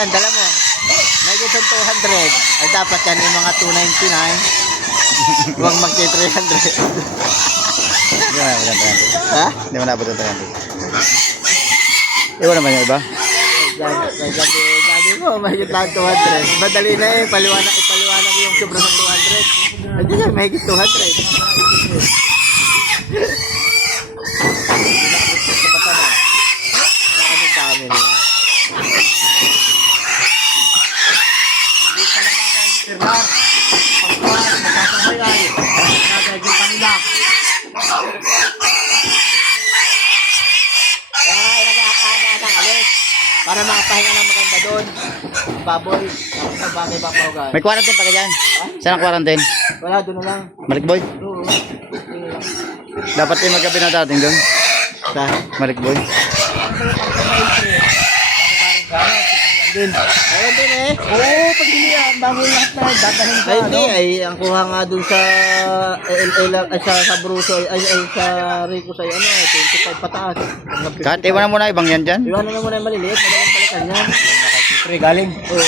ilan dala mo? May gitong 200. Ay dapat yan yung mga 299. Huwag magti-300. Hindi mo nabot ang 300. Ha? Hindi mo nabot ang 300. Iwan naman yung iba. Sabi mo, may gitong 200. Madali na eh, ipaliwanag yung sobrang 200. Hindi nga, may gitong 200. Ano dami nila. Para makapahinga ng maganda doon. Baboy. Tapos ang bagay papahugan. May quarantine pa ka dyan? Saan ang quarantine? Wala, doon na lang. Malikboy? Oo. Dapat yung magkabi na dating doon. Sa? Malikboy. Din. Ayun din eh. Oo, pag hindi yan, bago lahat na, datahin ka. Ay hindi, ay ang kuha nga doon sa sa Bruso ay sa Rico ay ano, 25 pataas. Kahit iwanan mo na ibang yan dyan. Iwanan na muna yung maliliit, madaling palitan yan. Pre, galing. Oo.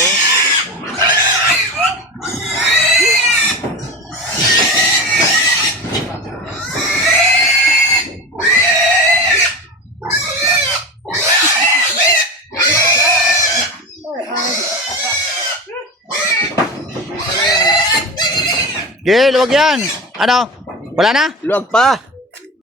Gil, huwag yan. Ano? Wala na? Luwag pa.